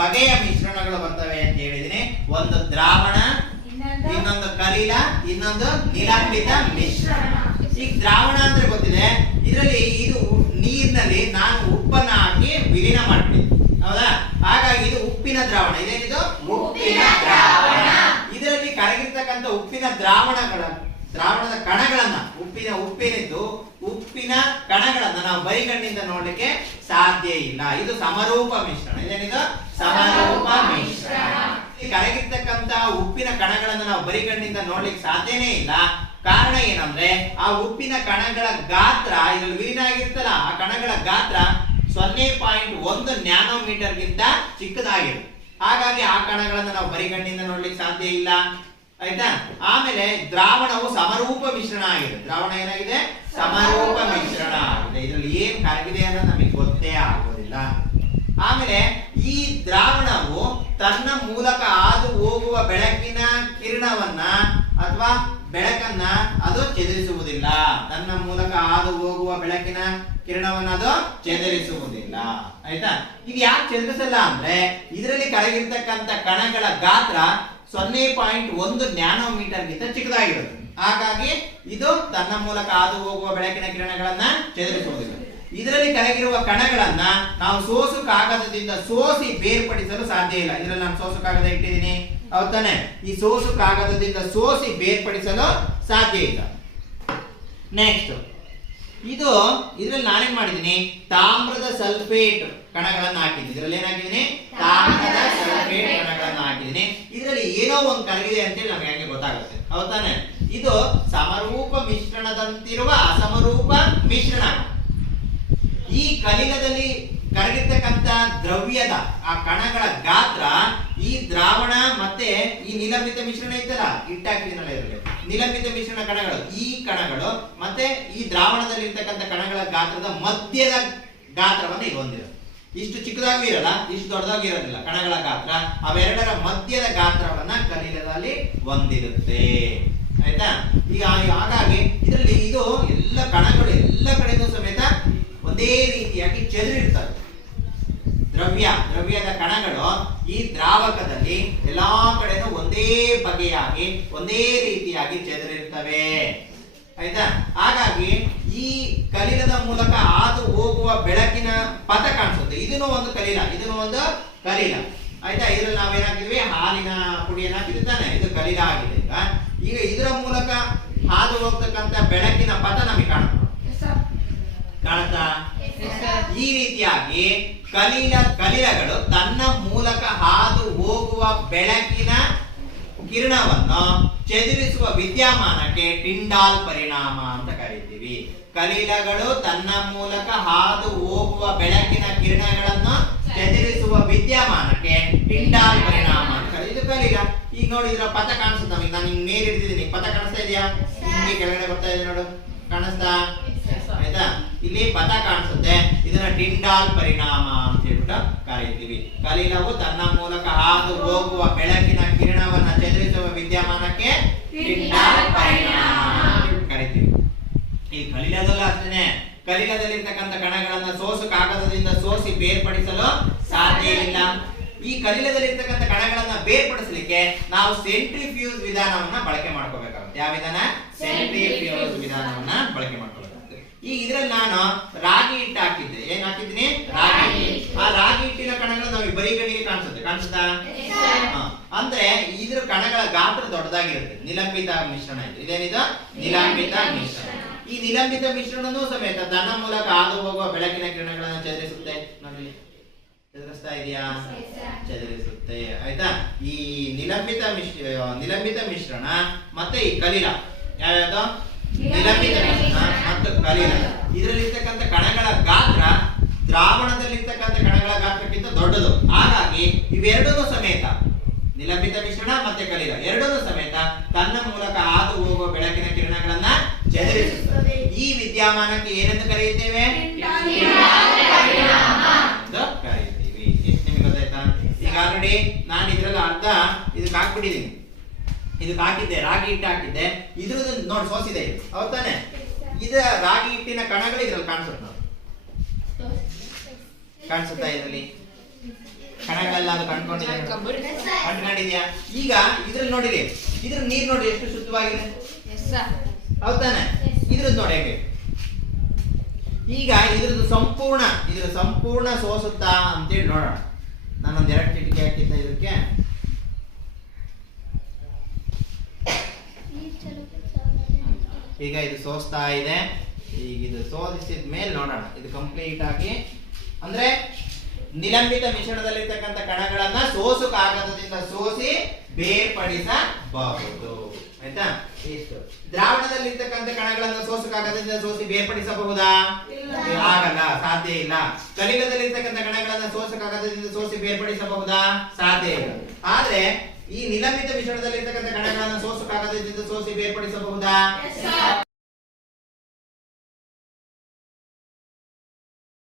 ಬಗೆಯ ಮಿಶ್ರಣಗಳು ಬರ್ತವೆ ಅಂತ ಹೇಳಿದೀನಿ ಒಂದು ದ್ರಾವಣ ಇನ್ನೊಂದು ಕಲೀಲ ಇನ್ನೊಂದು ನಿಲಂಬಿತ ಮಿಶ್ರಣ. ಈಗ ದ್ರಾವಣ ಅಂದ್ರೆ ಗೊತ್ತಿದೆ ಇದರಲ್ಲಿ ಇದು ನೀರಿನಲ್ಲಿ ನಾನು ಉಪ್ಪನ್ನ ಹಾಕಿ ವಿಲೀನ ಮಾಡ್ತೀನಿ. ಹೌದಾ? ಹಾಗಾಗಿ ಇದು ಉಪ್ಪಿನ ದ್ರಾವಣ. ಇದೇನಿದು? ಉಪ್ಪಿನ ದ್ರಾವಣ. ಇದರಲ್ಲಿ ಕರಗಿರ್ತಕ್ಕಂಥ ಉಪ್ಪಿನ ದ್ರಾವಣಗಳ ದ್ರಾವಣದ ಕಣಗಳನ್ನ ಉಪ್ಪಿನ ಉಪ್ಪಿನಿದ್ದು ಉಪ್ಪಿನ ಕಣಗಳನ್ನ ನಾವು ಬರಿಗಣ್ಣಿಂದ ನೋಡ್ಲಿಕ್ಕೆ ಸಾಧ್ಯ ಇಲ್ಲ. ಇದು ಸಮರೂಪ ಮಿಶ್ರಣ. ಇದೇನಿದು? ಸಮರೂಪ ಮಿಶ್ರಣ. ಈ ಕರಗಿರ್ತಕ್ಕಂತ ಉಪ್ಪಿನ ಕಣಗಳನ್ನ ನಾವು ಬರಿಗಣ್ಣಿಂದ ನೋಡ್ಲಿಕ್ಕೆ ಸಾಧ್ಯನೇ ಇಲ್ಲ. ಕಾರಣ ಏನಂದ್ರೆ, ಆ ಉಪ್ಪಿನ ಕಣಗಳ ಗಾತ್ರ ಇದ್ರಲ್ಲಿ ವಿಲೀನ ಆಗಿರ್ತಲ್ಲ, ಆ ಕಣಗಳ ಗಾತ್ರ ಸೊನ್ನೆ ಪಾಯಿಂಟ್ ಒಂದು ನ್ಯಾನೋಮೀಟರ್ ಗಿಂತ ಚಿಕ್ಕದಾಗಿದೆ ಹಾಗಾಗಿ ಆ ಕಣಗಳನ್ನ ನಾವು ಬರಿಗಣ್ಣಿಂದ ನೋಡ್ಲಿಕ್ಕೆ ಸಾಧ್ಯ ಇಲ್ಲ. ಆಯ್ತಾ? ಆಮೇಲೆ ದ್ರಾವಣವು ಸಮರೂಪ ಮಿಶ್ರಣ ಆಗಿದೆ ದ್ರಾವಣ ಏನಾಗಿದೆ? ಸಮರೂಪ ಮಿಶ್ರಣ ಆಗಿದೆ. ಇದರಲ್ಲಿ ಏನ್ ಕರಗಿದೆ ಅನ್ನೋದು ನಮಗೆ ಗೊತ್ತೇ ಆಗೋದಿಲ್ಲ. ಆಮೇಲೆ ಈ ದ್ರಾವಣವು ತನ್ನ ಮೂಲಕ ಹಾದು ಹೋಗುವ ಬೆಳಕಿನ ಕಿರಣವನ್ನ ಅಥವಾ ಬೆಳಕನ್ನ ಅದು ಚದುರಿಸುವುದಿಲ್ಲ. ತನ್ನ ಮೂಲಕ ಹಾದು ಹೋಗುವ ಬೆಳಕಿನ ಕಿರಣವನ್ನ ಅದು ಚದುರಿಸುವುದಿಲ್ಲ. ಆಯ್ತಾ? ಇದು ಯಾಕೆ ಚದುರಿಸಲ್ಲ ಅಂದ್ರೆ ಇದರಲ್ಲಿ ಕರಗಿರ್ತಕ್ಕಂಥ ಕಣಗಳ ಗಾತ್ರ ಸೊನ್ನೆ ಪಾಯಿಂಟ್ ಒಂದು ನ್ಯಾನೋಮೀಟರ್ ಗಿಂತ ಚಿಕ್ಕದಾಗಿರುತ್ತೆ ಹಾಗಾಗಿ ಇದು ತನ್ನ ಮೂಲಕ ಹಾದು ಹೋಗುವ ಬೆಳಕಿನ ಕಿರಣಗಳನ್ನ ಚೆದರಿಸುವುದಿಲ್ಲ. ಇದರಲ್ಲಿ ಕರಗಿರುವ ಕಣಗಳನ್ನ ನಾವು ಸೋಸು ಕಾಗದದಿಂದ ಸೋಸಿ ಬೇರ್ಪಡಿಸಲು ಸಾಧ್ಯ ಇಲ್ಲ. ಇದರಲ್ಲಿ ನಾನು ಸೋಸು ಕಾಗದ ಇಟ್ಟಿದ್ದೀನಿ. ಹೌದಾನೆ ಈ ಸೋಸು ಕಾಗದದಿಂದ ಸೋಸಿ ಬೇರ್ಪಡಿಸಲು ಸಾಧ್ಯ ಇಲ್ಲ. ನೆಕ್ಸ್ಟ್ ಇದು ಇದರಲ್ಲಿ ನಾನೇನ್ ಮಾಡಿದ್ದೀನಿ? ತಾಮ್ರದ ಸಲ್ಫೇಟ್ ಕಣಗಳನ್ನ ಹಾಕಿದ್ದೀನಿ. ಇದರಲ್ಲಿ ಏನಾಗಿದ್ದೀನಿ ತಾಮ್ರದ ಸಲ್ಫೇಟ್ ಕಣಗಳನ್ನ ಹಾಕಿದ್ದೀನಿ. ಇದರಲ್ಲಿ ಏನೋ ಒಂದು ಕಣಗಿದೆ ಅಂತೇಳಿ ನಮ್ಗೆ ಹೆಂಗೆ ಗೊತ್ತಾಗುತ್ತೆ? ಹೌದ್ ತಾನೆ ಇದು ಸಮರೂಪ ಮಿಶ್ರಣದಂತಿರುವ ಅಸಮರೂಪ ಮಿಶ್ರಣ. ಈ ಕಲಿಗದಲ್ಲಿ ಕರಗಿರ್ತಕ್ಕಂತ ದ್ರವ್ಯದ, ಆ ಕಣಗಳ ಗಾತ್ರ ಈ ದ್ರಾವಣ ಮತ್ತೆ ಈ ನಿಲಂಬಿತ ಮಿಶ್ರಣ ಇತ್ತಲ್ಲ? ಇಟ್ಟಾಕಿದಿನಲ್ಲ ಇರಲಿ. ನಿಲಂಬಿತ ಮಿಶ್ರಣ ಕಣಗಳು, ಈ ಕಣಗಳು ಮತ್ತೆ ಈ ದ್ರಾವಣದಲ್ಲಿ ಇರ್ತಕ್ಕಂಥ ಕಣಗಳ ಗಾತ್ರದ ಮಧ್ಯದ ಗಾತ್ರವನ್ನು ಇದು ಹೊಂದಿದೆ ಇಷ್ಟು ಚಿಕ್ಕದಾಗಿ ಇರಲ್ಲ ಇಷ್ಟು ದೊಡ್ಡದಾಗಿ ಇರೋದಿಲ್ಲ ಕಣಗಳ ಗಾತ್ರ. ಅವೆರಡರ ಮಧ್ಯದ ಗಾತ್ರವನ್ನ ಕಲೀಲದಲ್ಲಿ ಹೊಂದಿರುತ್ತೆ ಆಯ್ತಾ? ಈಗ ಹಾಗಾಗಿ ಇದರಲ್ಲಿ ಇದು ಎಲ್ಲ ಕಣಗಳು ಎಲ್ಲ ಕಡೆಗೂ ಸಮೇತ ಒಂದೇ ರೀತಿಯಾಗಿ ಚೆಲ್ಲಿರ್ತವೆ ದ್ರವ್ಯ, ದ್ರವ್ಯದ ಕಣಗಳು ಈ ದ್ರಾವಕದಲ್ಲಿ ಎಲ್ಲಾ ಕಡೆನೂ ಒಂದೇ ಬಗೆಯಾಗಿ, ಒಂದೇ ರೀತಿಯಾಗಿ ಚೆದರಿರ್ತವೆ. ಆಯ್ತಾ? ಹಾಗಾಗಿ ಈ ಕಲಿಲದ ಮೂಲಕ ಹಾದು ಹೋಗುವ ಬೆಳಕಿನ ಪಥ ಕಾಣಿಸುತ್ತೆ. ಇದನ್ನು ಒಂದು ಕಲಿಲ ಇದನ್ನು ಒಂದು ಕಲಿಲ. ಆಯ್ತಾ? ಇದ್ರಲ್ಲಿ ನಾವೇನಾಗಿದ್ವಿ ಹಾಲಿನ ಪುಡಿಯನ್ನ ಹಾಕಿದ್ವಿ ತಾನೆ. ಇದು ಕಲಿಲ ಆಗಿದೆ. ಈಗ ಈಗ ಇದರ ಮೂಲಕ ಹಾದು ಹೋಗ್ತಕ್ಕಂತ ಬೆಳಕಿನ ಪಥ ನಮಗೆ ಕಾಣುತ್ತೆ. ಕಾಣುತ್ತಾ? ಈ ರೀತಿಯಾಗಿ ಕಲಿಲ ಕಲಿಲಗಳು ತನ್ನ ಮೂಲಕ ಹಾದು ಹೋಗುವ ಬೆಳಕಿನ ಕಿರಣವನ್ನು ಚದುರಿಸುವ ವಿದ್ಯಮಾನಕ್ಕೆ ಟಿಂಡಾಲ್ ಪರಿಣಾಮ ಅಂತ ಕರಿತೀವಿ. ಕಲಿಲಗಳು ತನ್ನ ಮೂಲಕ ಹಾದು ಹೋಗುವ ಬೆಳಕಿನ ಕಿರಣಗಳನ್ನು ಚದುರಿಸುವ ವಿದ್ಯಮಾನಕ್ಕೆ ಟಿಂಡಾಲ್ ಪರಿಣಾಮ ಅಂತ. ಇದು ಕಲೀಲ. ಈಗ ನೋಡಿ ಇದರ ಪಥ ಕಾಣಿಸುತ್ತೆ? ನಮಗೆ ನಾನು ಹಿಂಗ್ ಮೇಲ್ ಹಿಡಿದಿದ್ದೀನಿ. ಪಥ ಕಾಣಿಸ್ತಾ ಇದೆಯಾ? ಹಿಂಗೆ ಕೆಳಗಡೆ ಬರ್ತಾ ಇದೆ ನೋಡು. ಕಾಣಿಸ್ತಾ? ಆಯ್ತಾ? ಇಲ್ಲಿ ಪಥ ಕಾಣಿಸುತ್ತೆ. ಇದನ್ನ ಟಿಂಡಾಲ್ ಪರಿಣಾಮ ಅಂತ ಹೇಳ್ಬಿಟ್ಟು ಕರೀತೀವಿ. ಕಲೀಲವು ತನ್ನ ಮೂಲಕ ಹಾದು ಹೋಗುವ ಬೆಳಕಿನ ಕಿರಣವನ್ನ ಚದುರಿಸುವ ವಿದ್ಯಮಾನಕ್ಕೆ ಟಿಂಡಾಲ್ ಪರಿಣಾಮ. ಕಲಿಲದಲ್ಲ ಅಷ್ಟೇನೆ ಕಲಿಲದಲ್ಲಿರ್ತಕ್ಕಂಥ ಕಣಗಳನ್ನ ಸೋಸು ಕಾಗದದಿಂದ ಸೋಸಿ ಬೇರ್ಪಡಿಸಲು ಸಾಧ್ಯ ಇಲ್ಲ. ಈ ಕಲಿಲದಲ್ಲಿರ್ತಕ್ಕಂಥ ಕಣಗಳನ್ನ ಬೇರ್ಪಡಿಸಲಿಕ್ಕೆ ನಾವು ಸೆಂಟ್ರಿಫ್ಯೂಸ್ ವಿಧಾನವನ್ನ ಬಳಕೆ ಮಾಡ್ಕೋಬೇಕಾಗುತ್ತೆ. ಯಾವ ವಿಧಾನ? ಸೆಂಟ್ರಿಫ್ಯೂಸ್ ವಿಧಾನವನ್ನ ಬಳಕೆ ಮಾಡ್ಕೋಬೇಕಾಗುತ್ತೆ. ಈ ಇದ್ರಲ್ಲಿ ನಾನು ರಾಗಿ ಹಿಟ್ಟು ಹಾಕಿದ್ದೆ. ಏನ್ ಹಾಕಿದ್ದೀನಿ? ರಾಗಿ. ಆ ರಾಗಿ ಹಿಟ್ಟಿನ ಕಣಗಳು ನಾವು ಬರೀ ಗಣಿಗೆ ಕಾಣಿಸುತ್ತೆ. ಕಾಣಿಸುತ್ತಾ. ಅಂದ್ರೆ ಇದ್ರ ಕಣಗಳ ಗಾತ್ರ ದೊಡ್ಡದಾಗಿರುತ್ತೆ. ನಿಲಂಬಿತ ಮಿಶ್ರಣ ಇದು. ಇದೇನಿದು? ನಿಲಂಬಿತ ಮಿಶ್ರಣ. ಈ ನಿಲಂಬಿತ ಮಿಶ್ರಣನೂ ಸಮೇತ ತನ್ನ ಮೂಲಕ ಹಾದು ಹೋಗುವ ಬೆಳಕಿನ ಕಿರಣಗಳನ್ನು ಚದುರಿಸುತ್ತೆ. ನೋಡಿ ಚದುರಿಸ್ತಾ ಇದೆಯಾ? ಚದುರಿಸುತ್ತೆ. ಆಯ್ತಾ? ಈ ನಿಲಂಬಿತ ಮಿಶ್ರ ನಿಲಂಬಿತ ಮಿಶ್ರಣ ಮತ್ತೆ ಈ ಕಲಿಲ. ಯಾವ್ಯಾವ್ದು? ನಿಲಂಬಿತ ಮಿಶ್ರಣ ಮತ್ತು ಕಲಿಲ. ಇದರಲ್ಲಿರ್ತಕ್ಕಂಥ ಕಣಗಳ ಗಾತ್ರ ದ್ರಾವಣದಲ್ಲಿರ್ತಕ್ಕಂಥ ಕಣಗಳ ಗಾತ್ರಕ್ಕಿಂತ ದೊಡ್ಡದು. ಹಾಗಾಗಿ ಇವೆರಡೂ ಸಮೇತ ನಿಲಂಬಿತ ಮಿಶ್ರಣ ಮತ್ತೆ ಕಲಿಲ. ಎರಡೂ ಸಮೇತ ತನ್ನ ಮೂಲಕ ಹಾದು ಹೋಗುವ ಬೆಳಕಿನ ಕಿರಣಗಳನ್ನ ಚದುರಿಸುತ್ತದೆ ಈ ವಿದ್ಯಮಾನಕ್ಕೆ ಏನೆಂದು ಕರೆಯುತ್ತೇವೆ? ಎಂದು ಕರೀತೀವಿ ಎಷ್ಟು ನಿಮಗೆ ಗೊತ್ತಾಯ್ತಾ? ಈಗ ಆಲ್ರೆಡಿ ನಾನು ಇದ್ರಲ್ಲಿ ಅರ್ಧ ಇದಕ್ಕೆ ಹಾಕ್ಬಿಟ್ಟಿದ್ದೀನಿ. ಇದಕ್ಕೆ ಹಾಕಿದ್ದೆ ರಾಗಿ ಹಿಟ್ಟು ಹಾಕಿದ್ದೆ. ಇದ್ರದ್ದು ನೋಡಿ ಸೋಸಿದೆ ಇದು. ಹೌದ್ ತಾನೆ? ಇದ ರಾಗಿ ಹಿಟ್ಟಿನ ಕಣಗಳು ಇದ್ರಲ್ಲಿ ಕಾಣಿಸುತ್ತೆ ಕಾಣಿಸುತ್ತಾ ಇದರಲ್ಲಿ? ಕಣ ಕಣಗಳೆಲ್ಲ ಅದು ಕಂಡ್ಕೊಂಡಿದೆ ಕಂಡ್ಕೊಂಡಿದ್ಯಾ? ಈಗ ಇದ್ರಲ್ಲಿ ನೋಡಿರಿ ಇದ್ರ ನೀರು ನೋಡಿ ಎಷ್ಟು ಶುದ್ಧವಾಗಿದೆ. ಹೌದಾನೆ ಇದ್ರದ್ದು ನೋಡಿ ಹೇಗೆ. ಈಗ ಇದ್ರದ್ದು ಸಂಪೂರ್ಣ ಇದ್ರ ಸಂಪೂರ್ಣ ಸೋಸುತ್ತಾ ಅಂತೇಳಿ ನೋಡೋಣ. ನಾನೊಂದು ಎರಡು ಚಿಟಿಕೆ ಹಾಕಿದ್ದೆ ಇದಕ್ಕೆ ಈಗ ಇದು ಸೋಸ್ತಾ ಇದೆ. ಈಗ ಇದು ಸೋದಿಸಿದ ಮೇಲೆ ನೋಡೋಣ. ಇದು ಕಂಪ್ಲೀಟ್ ಆಗಿ ಅಂದ್ರೆ ನಿಲಂಬಿತ ಮಿಶ್ರಣದಲ್ಲಿರ್ತಕ್ಕಂಥ ಕಣಗಳನ್ನ ಸೋಸು ಕಾಗದದಿಂದ ಸೋಸಿ ಬೇರ್ಪಡಿಸಬಹುದು. ಆಯ್ತಾ? ದ್ರಾವಣದಲ್ಲಿ ದ್ರಾವಣದಲ್ಲಿರ್ತಕ್ಕಂಥ ಕಣಗಳನ್ನು ಸೋಸು ಕಾಗದದಿಂದ ಸೋಸಿ ಬೇರ್ಪಡಿಸಬಹುದಾ? ಆಗಲ್ಲ ಸಾಧ್ಯ ಇಲ್ಲ. ಕಲಿಲದಲ್ಲಿರ್ತಕ್ಕಂಥ ಕಣಗಳನ್ನ ಸೋಸು ಕಾಗದದಿಂದ ಸೋಸಿ ಬೇರ್ಪಡಿಸಬಹುದಾ? ಸಾಧ್ಯ ಇಲ್ಲ. ಆದ್ರೆ ಈ ನಿಲಂಬಿತ ಮಿಶ್ರಣದಲ್ಲಿರ್ತಕ್ಕಂಥ ಕಣಗಳನ್ನು ಸೋಸು ಕಾಗದದಿಂದ ಸೋಸಿ ಬೇರ್ಪಡಿಸಬಹುದಾ?